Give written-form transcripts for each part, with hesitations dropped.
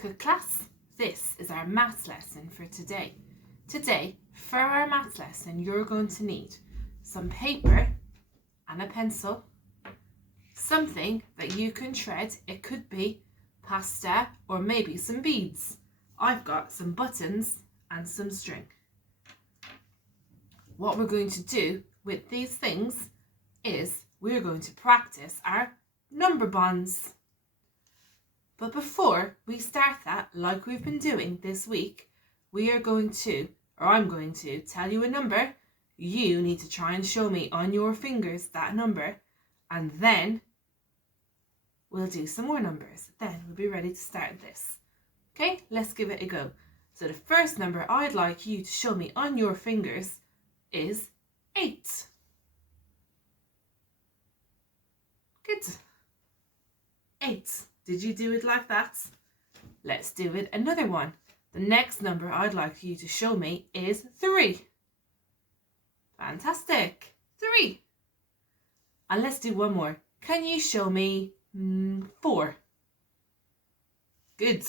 good class. This is our maths lesson for today. Today, for our maths lesson, you're going to need some paper and a pencil, something that you can shred. It could be pasta or maybe some beads. I've got some buttons and some string. What we're going to do with these things is we're going to practice our number bonds. But before we start that, like we've been doing this week, I'm going to tell you a number. You need to try and show me on your fingers that number, and then we'll do some more numbers. Then we'll be ready to start this. Okay, let's give it a go. So the first number I'd like you to show me on your fingers is 8. Good. 8. Did you do it like that? Let's do it another one. The next number I'd like you to show me is 3. Fantastic. 3. And let's do one more. Can you show me 4? Good.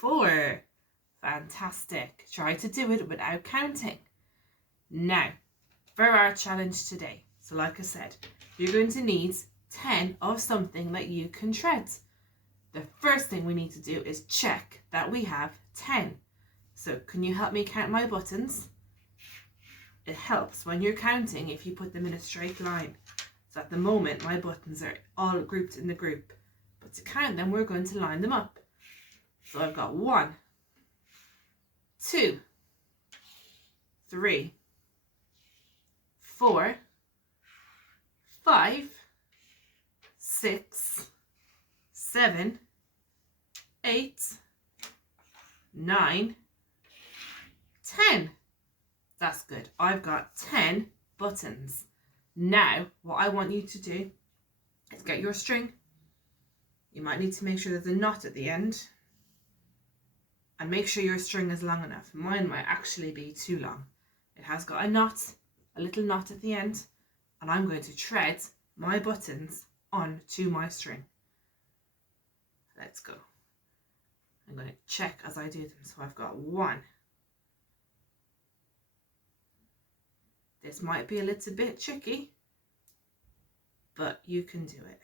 4. Fantastic. Try to do it without counting. Now, for our challenge today. So like I said, you're going to need 10 of something that you can shred. The first thing we need to do is check that we have 10. So can you help me count my buttons? It helps when you're counting if you put them in a straight line. So at the moment my buttons are all grouped in the group. But to count them, we're going to line them up. So I've got 1, 2, 3, 4, 5, 6, 7, 8, 9, 10. That's good. I've got 10 buttons. Now, what I want you to do is get your string. You might need to make sure there's a knot at the end. And make sure your string is long enough. Mine might actually be too long. It has got a knot, a little knot at the end. And I'm going to thread my buttons onto my string. Let's go. I'm going to check as I do them. So I've got 1. This might be a little bit tricky, but you can do it.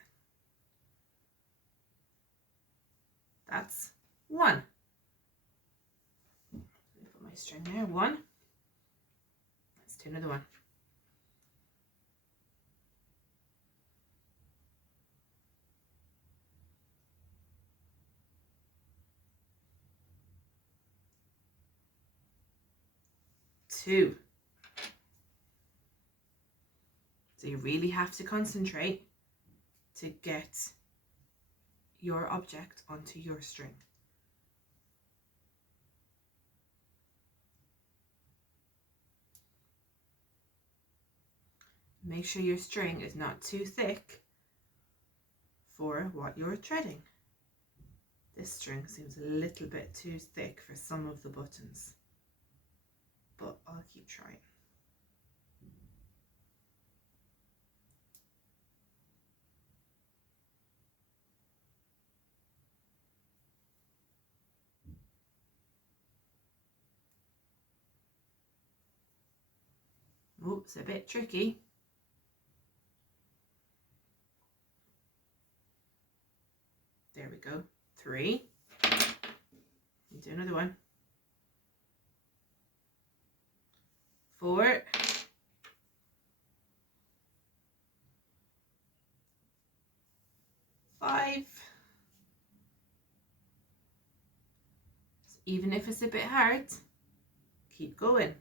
That's 1. Let me put my string there. 1. Let's do another one. 2. So you really have to concentrate to get your object onto your string. Make sure your string is not too thick for what you're threading. This string seems a little bit too thick for some of the buttons, but I'll keep trying. Oh, it's a bit tricky. There we go. 3. Do another one. 4. 5. So even if it's a bit hard, keep going.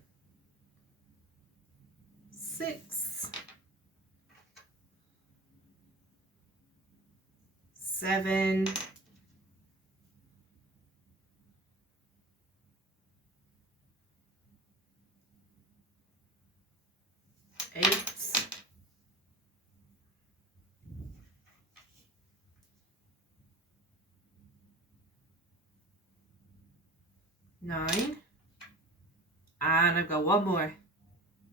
6. 7. 8. 9. And I've got one more.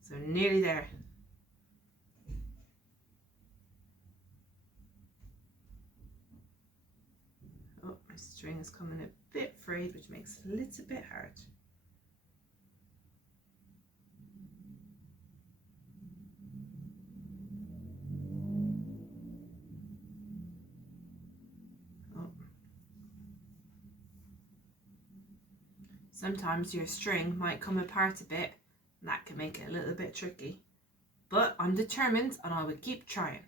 So nearly there. Oh, My string is coming a bit frayed, which makes it a little bit hard. Oh. Sometimes your string might come apart a bit, and that can make it a little bit tricky. But I'm determined and I will keep trying.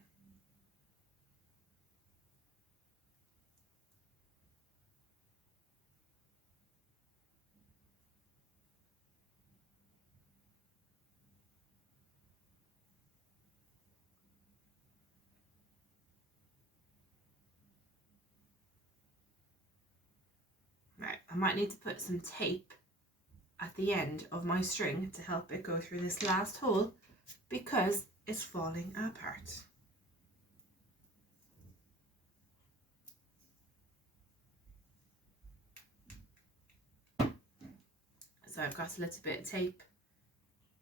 Right, I might need to put some tape at the end of my string to help it go through this last hole because it's falling apart. So I've got a little bit of tape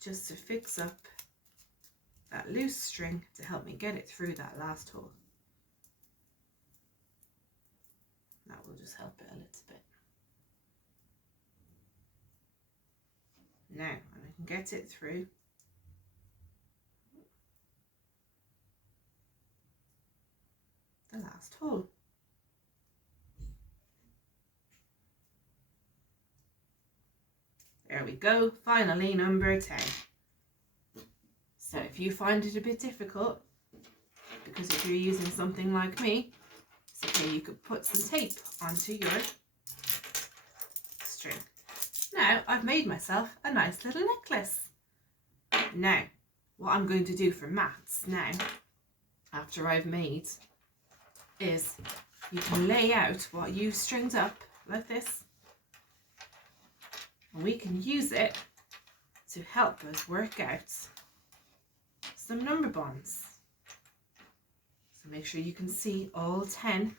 just to fix up that loose string to help me get it through that last hole. That will just help it a little bit. Now I can get it through. The last hole. There we go, finally number 10. So if you find it a bit difficult, because if you're using something like me, it's okay, you could put some tape onto your string. Now I've made myself a nice little necklace. Now, what I'm going to do for maths now, after I've made, is you can lay out what you've stringed up like this. And we can use it to help us work out some number bonds. So make sure you can see all 10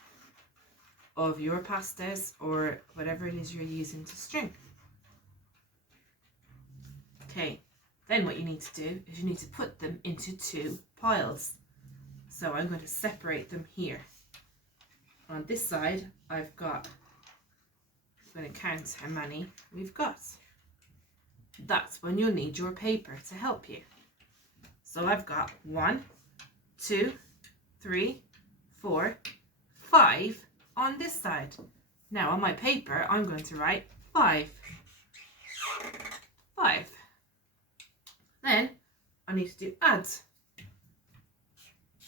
of your pastas or whatever it is you're using to string. Okay, then what you need to do is you need to put them into 2 piles. So I'm going to separate them here. On this side, I'm going to count how many we've got. That's when you'll need your paper to help you. So I've got 1, 2, 3, 4, 5 on this side. Now on my paper, I'm going to write 5. 5. Then I need to do add.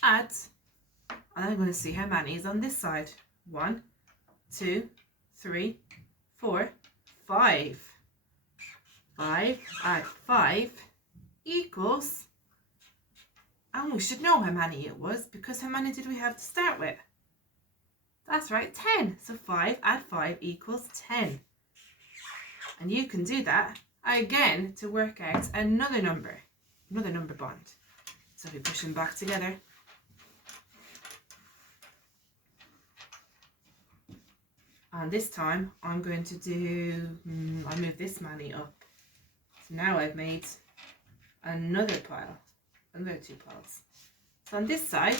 Add. And I'm going to see how many is on this side. 1, 2, 3, 4, 5. 5 add 5 equals, and we should know how many it was because how many did we have to start with? That's right, 10. So 5 add 5 equals 10. And you can do that again to work out another number bond. So if we push them back together, and this time I'm going to do, I'll move this many up. So now I've made another pile, another 2 piles. So on this side,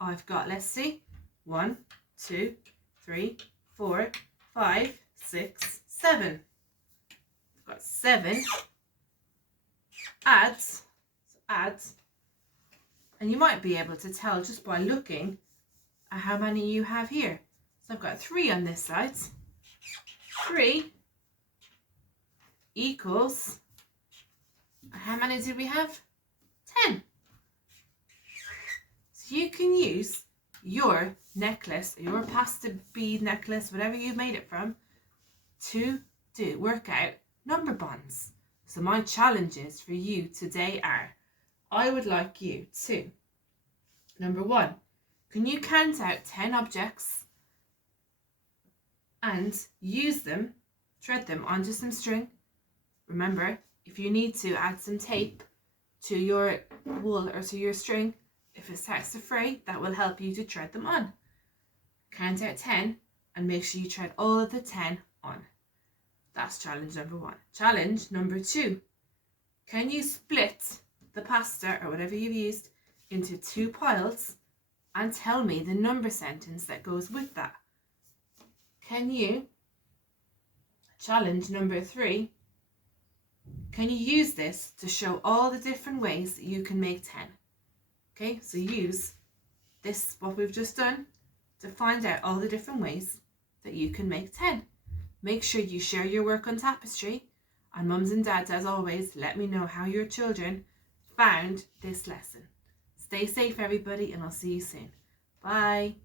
I've got, let's see, 1, 2, 3, 4, 5, 6, 7. I've got 7 adds, and you might be able to tell just by looking at how many you have here. So I've got 3 on this side. 3 equals, how many do we have? 10. So you can use your necklace, your pasta bead necklace, whatever you've made it from, to work out number bonds. So my challenges for you today are, I would like you to, number 1, can you count out 10 objects and use them, thread them onto some string? Remember, if you need to add some tape to your wool or to your string, if it starts to fray, that will help you to thread them on. Count out 10 and make sure you thread all of the 10 on. That's challenge number 1. Challenge number 2. Can you split the pasta or whatever you've used into 2 piles and tell me the number sentence that goes with that? can you, challenge number 3, can you use this to show all the different ways that you can make 10? Okay, so use this, what we've just done, to find out all the different ways that you can make 10. Make sure you share your work on Tapestry, and mums and dads, as always, let me know how your children found this lesson. Stay safe, everybody, and I'll see you soon. Bye.